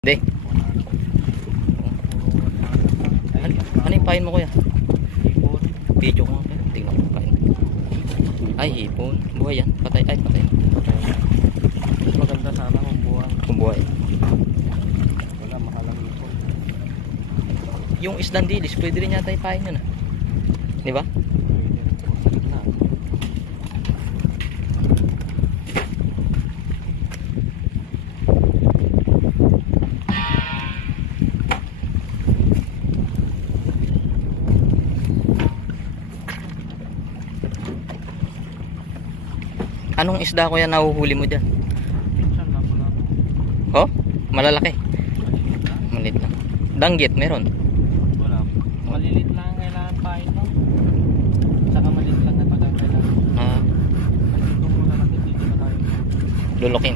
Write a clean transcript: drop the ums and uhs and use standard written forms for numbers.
Hindi. Ano yung pain mo kuya? Hipon. Video ko nga kuya. Tingnan ko pain. Ay hipon. Buhay yan. Patay. Ay patay. Maganda sana kung buwan. Kung buhay. Wala, mahalang hipon. Yung isdang dilis, pwede rin yata ipain yun ah. Di ba? Pwede rin po sa gitna. Anong isda kuya nahuhuli mo dyan? Pinsan lang po natin. Oh? Malalaki? Malilit lang. Malit lang. Danggit meron? Wala. Malilit lang ang kailangan pain mo. Saka malilit lang na pag ang kailangan. Ah, Pag itong muna natin dito na tayo. lulukin.